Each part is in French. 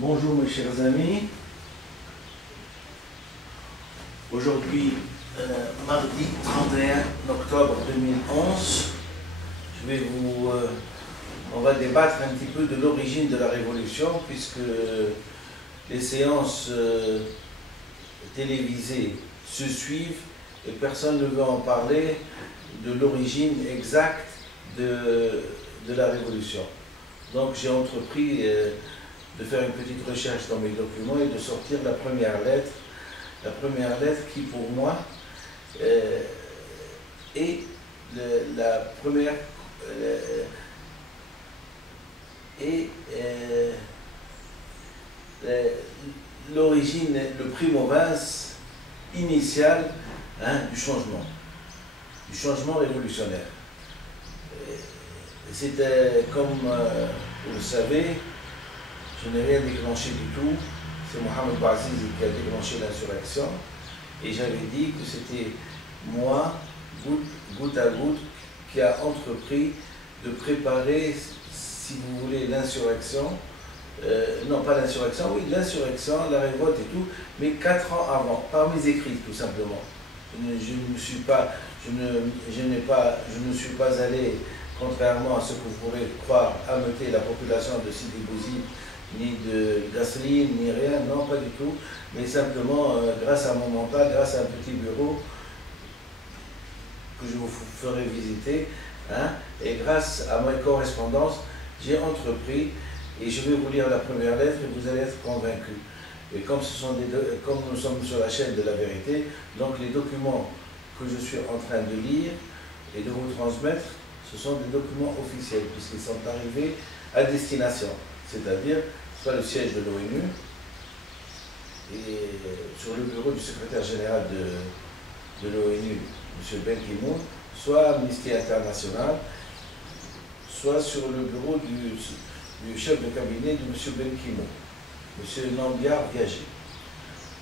Bonjour mes chers amis. Aujourd'hui, mardi 31 octobre 2011, on va débattre un petit peu de l'origine de la révolution, puisque les séances télévisées se suivent et personne ne veut en parler de l'origine exacte de la révolution. Donc j'ai entrepris de faire une petite recherche dans mes documents et de sortir la première lettre qui pour moi est l'origine, le primo vence initial du changement révolutionnaire. C'était comme vous le savez, je n'ai rien déclenché du tout. C'est Mohamed Bouazizi qui a déclenché l'insurrection. Et j'avais dit que c'était moi, goutte à goutte, qui a entrepris de préparer, si vous voulez, l'insurrection. Non, pas l'insurrection, oui, l'insurrection, la révolte et tout, mais 4 ans avant, par mes écrits, tout simplement. Je ne suis pas allé, contrairement à ce que vous pourrez croire, ameuter la population de Sidi Bouzid, ni de gasoline, ni rien, non, pas du tout, mais simplement grâce à mon mental, grâce à un petit bureau que je vous ferai visiter, et grâce à mes correspondances, j'ai entrepris, et je vais vous lire la première lettre et vous allez être convaincus. Et comme nous sommes sur la chaîne de la vérité, donc les documents que je suis en train de lire et de vous transmettre, ce sont des documents officiels, puisqu'ils sont arrivés à destination, c'est-à-dire soit le siège de l'ONU, et sur le bureau du secrétaire général de l'ONU, M. Ben Ki-moon, soit Amnesty International, soit sur le bureau du chef de cabinet de M. Ben Ki-moon, M. Nambiar Viagé.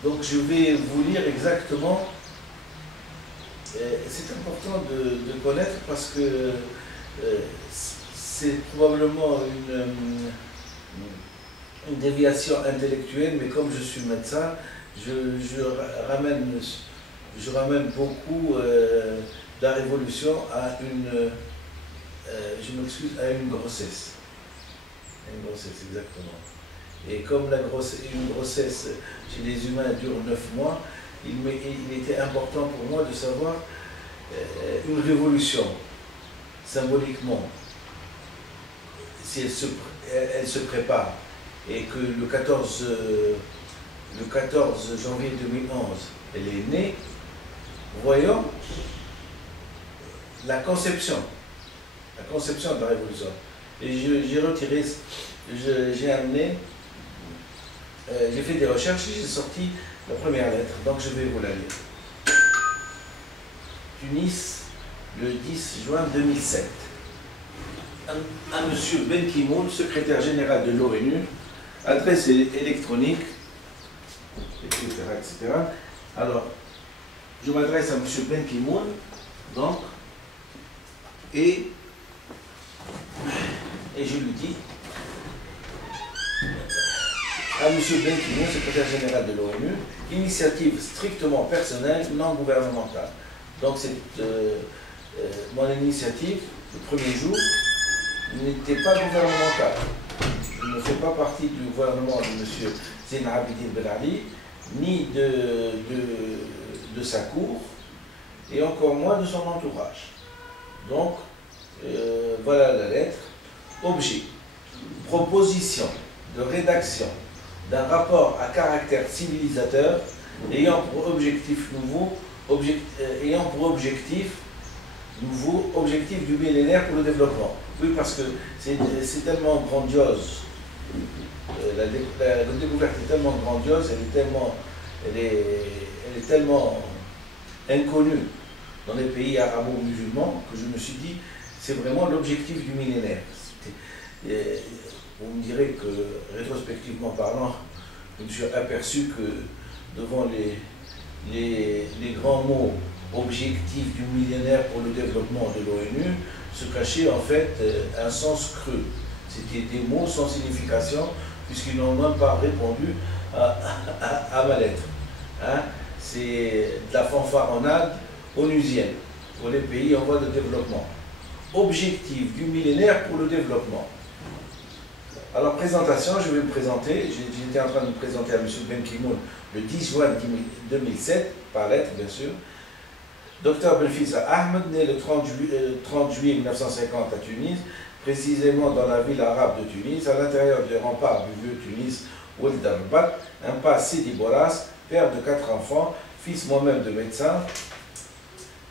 Donc je vais vous lire exactement. C'est important de connaître parce que c'est probablement une déviation intellectuelle, mais comme je suis médecin, je ramène beaucoup la révolution à à une grossesse. Une grossesse, exactement. Et comme une grossesse chez les humains dure 9 mois, il était important pour moi de savoir une révolution, symboliquement, si elle se prépare, et que le 14 janvier 2011, elle est née, voyons la conception de la révolution. Et j'ai retiré, j'ai fait des recherches et j'ai sorti la première lettre, donc je vais vous la lire. Tunis, le 10 juin 2007. À M. Ben Ki-moon, secrétaire général de l'ONU, adresse électronique, etc. Alors, je m'adresse à M. Ben Ki-moon, donc, et je lui dis à M. Ben Ki-moon, secrétaire général de l'ONU, initiative strictement personnelle, non gouvernementale. Donc, mon initiative, le premier jour, n'était pas gouvernementale. Je ne fais pas partie du gouvernement de M. Zine Abidine Ben Ali, ni de sa cour, et encore moins de son entourage. Donc, voilà la lettre. Objet, proposition de rédaction d'un rapport à caractère civilisateur ayant pour objectif objectif du millénaire pour le développement. Oui, parce que c'est tellement grandiose, la découverte est tellement grandiose, elle est tellement inconnue dans les pays arabo-musulmans que je me suis dit, c'est vraiment l'objectif du millénaire. Vous me direz que, rétrospectivement parlant, je me suis aperçu que devant les grands mots objectifs du millénaire pour le développement de l'ONU se cachait en fait un sens creux. C'était des mots sans signification puisqu'ils n'ont même pas répondu à ma lettre. Hein? C'est de la fanfaronnade onusienne pour les pays en voie de développement. Objectif du millénaire pour le développement. Alors, présentation, je vais me présenter. J'étais en train de me présenter à M. Ban Ki-moon le 10 juin 2007, par lettre, bien sûr. Dr Belfissa Ahmed, né le 30 juillet 1950 à Tunis, précisément dans la ville arabe de Tunis, à l'intérieur des remparts du vieux Tunis, Oued Darbat, impasse Sidi Boras, père de 4 enfants, fils moi-même de médecin,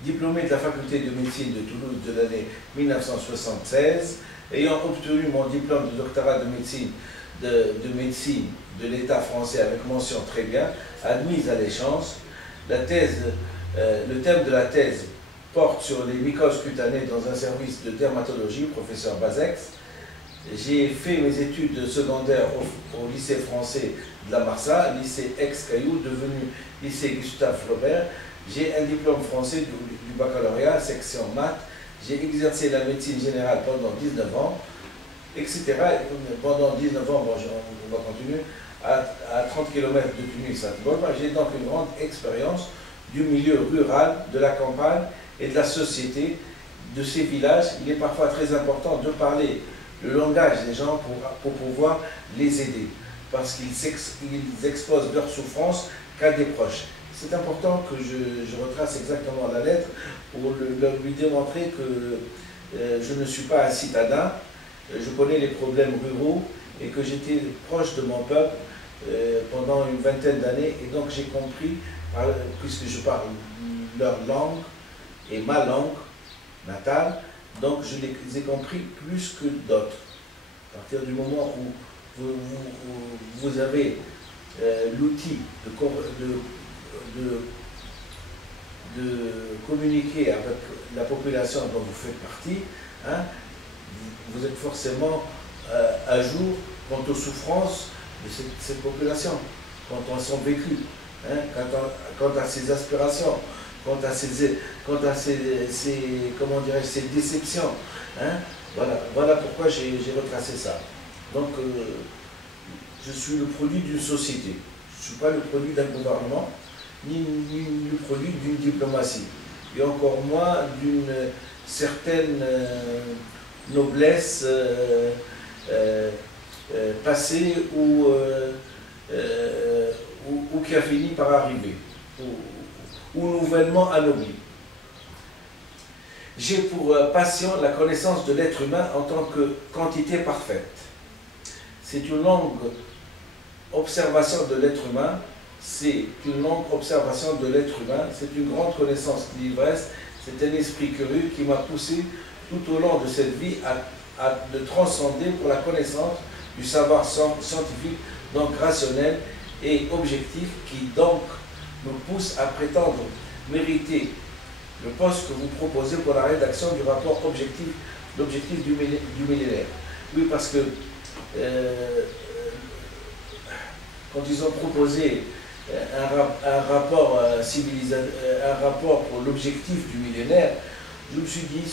diplômé de la faculté de médecine de Toulouse de l'année 1976, ayant obtenu mon diplôme de doctorat de médecine de l'État français avec mention très bien, admise à l'échange. Le thème de la thèse porte sur les mycoses cutanées dans un service de dermatologie, professeur Bazex. J'ai fait mes études secondaires au lycée français de la Marsa, lycée ex-Caillou, devenu lycée Gustave Flaubert. J'ai un diplôme français du baccalauréat, section maths. J'ai exercé la médecine générale pendant 19 ans, etc. Pendant 19 ans, bon, on va continuer, à 30 km de Tunis. J'ai donc une grande expérience du milieu rural, de la campagne et de la société de ces villages. Il est parfois très important de parler le langage des gens pour pouvoir les aider, parce qu'ils exposent leurs souffrances qu'à des proches. C'est important que je retrace exactement la lettre pour lui démontrer que je ne suis pas un citadin, je connais les problèmes ruraux et que j'étais proche de mon peuple pendant une vingtaine d'années, et donc j'ai compris, puisque je parle leur langue et ma langue natale, donc je les ai compris plus que d'autres. À partir du moment où vous avez l'outil de communiquer avec la population dont vous faites partie, hein, vous êtes forcément à jour quant aux souffrances de cette population, quant à son vécu, hein, quant à ses aspirations, quant à ses comment dirais-je, ses déceptions. Hein. Voilà pourquoi j'ai retracé ça. Donc, je suis le produit d'une société. Je ne suis pas le produit d'un gouvernement, ni le produit d'une diplomatie, et encore moins d'une certaine noblesse passée ou qui a fini par arriver, ou nouvellement anoblie. J'ai pour passion la connaissance de l'être humain en tant que quantité parfaite. C'est une longue observation de l'être humain, c'est une grande connaissance de l'ivresse, c'est un esprit curieux qui m'a poussé tout au long de cette vie à de transcender pour la connaissance du savoir scientifique, donc rationnel et objectif, qui donc me pousse à prétendre mériter le poste que vous proposez pour la rédaction du rapport l'objectif du millénaire. Oui, parce que quand ils ont proposé un rapport pour l'objectif du millénaire, je me suis dit,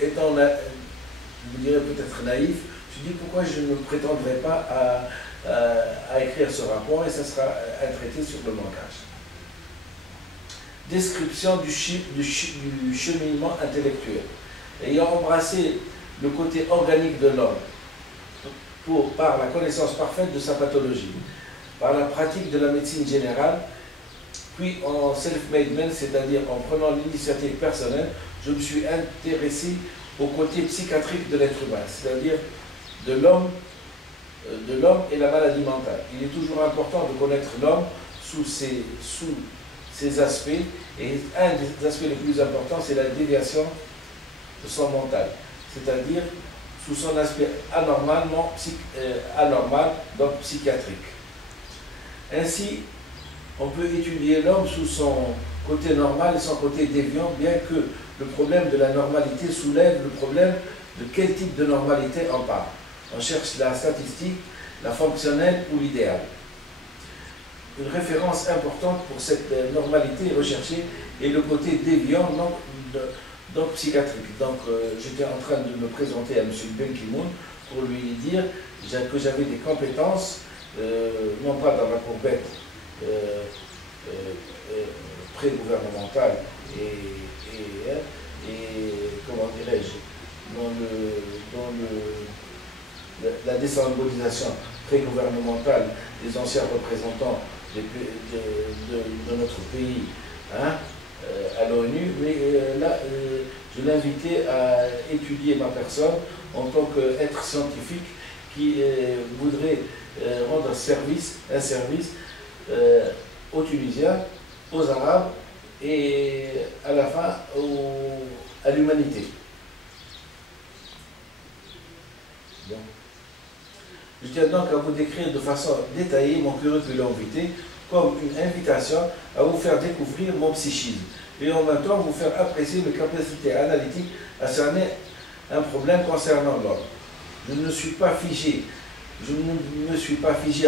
étant, je me dirais peut-être naïf, je me suis dit pourquoi je ne prétendrai pas à écrire ce rapport, et ça sera un traité sur le langage. Description du cheminement intellectuel. Ayant embrassé le côté organique de l'homme par la connaissance parfaite de sa pathologie, par la pratique de la médecine générale, puis en self-made man, c'est-à-dire en prenant l'initiative personnelle, je me suis intéressé au côté psychiatrique de l'être humain, c'est-à-dire de l'homme et la maladie mentale. Il est toujours important de connaître l'homme sous ses aspects, et un des aspects les plus importants, c'est la déviation de son mental, c'est-à-dire sous son aspect anormal, donc psychiatrique. Ainsi, on peut étudier l'homme sous son côté normal et son côté déviant, bien que le problème de la normalité soulève le problème de quel type de normalité on parle. On cherche la statistique, la fonctionnelle ou l'idéal. Une référence importante pour cette normalité recherchée est le côté déviant, donc psychiatrique. Donc j'étais en train de me présenter à M. Ban Ki-moon pour lui dire que j'avais des compétences, non pas dans la courbette pré-gouvernementale et comment dirais-je, la désymbolisation pré-gouvernementale des anciens représentants de notre pays, hein, à l'ONU, mais là, je l'invitais à étudier ma personne en tant qu'être scientifique qui voudrait rendre un service aux Tunisiens, aux Arabes et à la fin à l'humanité. Bon. Je tiens donc à vous décrire de façon détaillée mon curriculum vitae comme une invitation à vous faire découvrir mon psychisme et en même temps vous faire apprécier mes capacités analytiques à cerner un problème concernant l'homme. Je ne me suis pas figé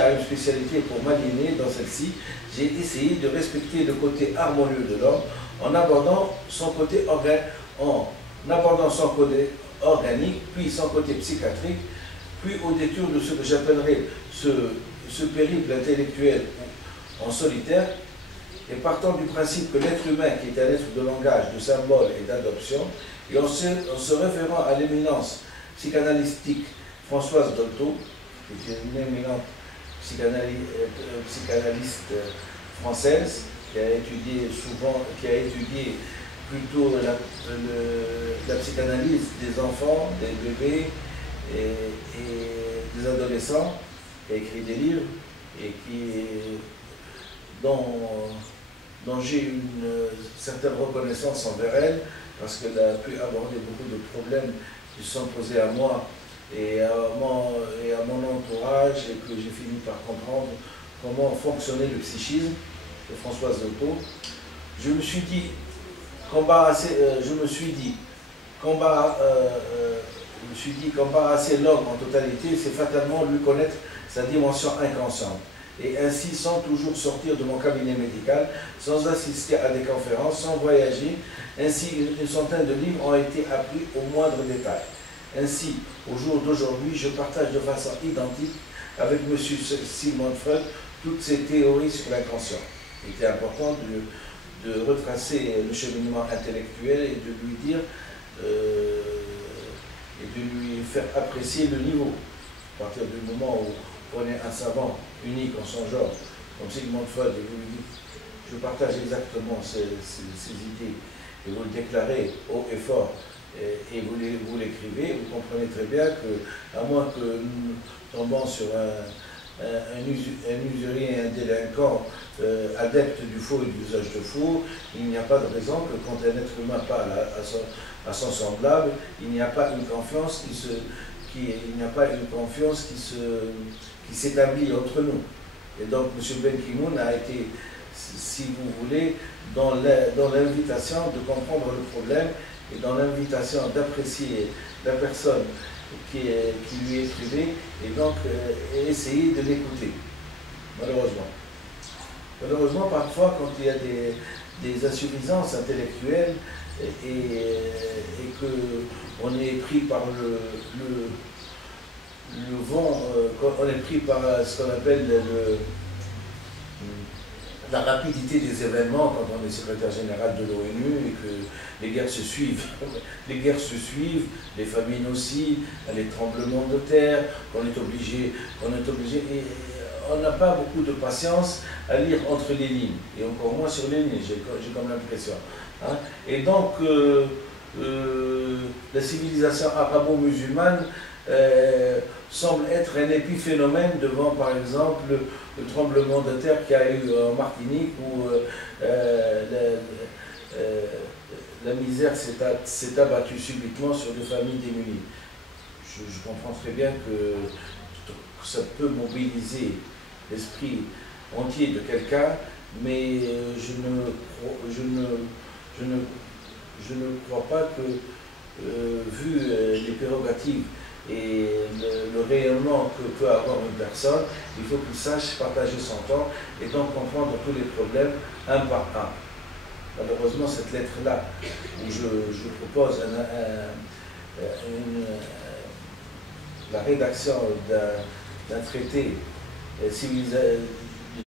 à une spécialité pour m'aligner dans celle-ci. J'ai essayé de respecter le côté harmonieux de l'homme en abordant son côté organique, puis son côté psychiatrique, puis au détour de ce que j'appellerais ce périple intellectuel en solitaire, et partant du principe que l'être humain, qui est un être de langage, de symboles et d'adoption, et en se référant à l'éminence psychanalystique Françoise Dolto, qui est une éminente psychanalyste française, qui a étudié plutôt la psychanalyse des enfants, des bébés et des adolescents, qui a écrit des livres et dont j'ai une certaine reconnaissance envers elle, parce qu'elle a pu aborder beaucoup de problèmes qui se sont posés à moi et à mon entourage, et que j'ai fini par comprendre comment fonctionnait le psychisme de Françoise Dolto. Je me suis dit qu'embarrasser l'homme en totalité, c'est fatalement lui connaître sa dimension inconsciente. Et ainsi, sans toujours sortir de mon cabinet médical, sans assister à des conférences, sans voyager, ainsi une centaine de livres ont été appris au moindre détail. Ainsi, au jour d'aujourd'hui, je partage de façon identique avec M. Sigmund Freud toutes ces théories sur l'inconscient. Il était important de retracer le cheminement intellectuel et de lui dire et de lui faire apprécier le niveau. À partir du moment où on est un savant unique en son genre, comme Sigmund Freud, et vous lui dites je partage exactement ces idées, et vous le déclarez haut et fort, et vous l'écrivez, vous comprenez très bien que, à moins que nous tombons sur un usurier et un délinquant adepte du faux et de l'usage de faux, il n'y a pas de raison que quand un être humain parle à son semblable, il n'y a pas une confiance qui s'établit entre nous. Et donc M. Ben Ki-moon a été, si vous voulez, dans l'invitation de comprendre le problème et dans l'invitation d'apprécier la personne qui lui écrivait, et donc essayer de l'écouter, malheureusement. Malheureusement, parfois, quand il y a des insuffisances intellectuelles et qu'on est pris par le vent, on est pris par ce qu'on appelle la rapidité des événements quand on est secrétaire général de l'ONU et que les guerres se suivent, les famines aussi, les tremblements de terre, qu'on est obligé, et on n'a pas beaucoup de patience à lire entre les lignes, et encore moins sur les lignes, j'ai comme l'impression. Hein. Et donc, la civilisation arabo-musulmane semble être un épiphénomène devant, par exemple, le tremblement de terre qu'il y a eu en Martinique, où la misère s'est abattue subitement sur des familles démunies. Je comprends très bien que ça peut mobiliser l'esprit entier de quelqu'un, mais je ne crois pas que, vu les prérogatives et le rayonnement que peut avoir une personne, il faut qu'il sache partager son temps et donc comprendre tous les problèmes un par un. Malheureusement, cette lettre-là, où je propose la rédaction d'un traité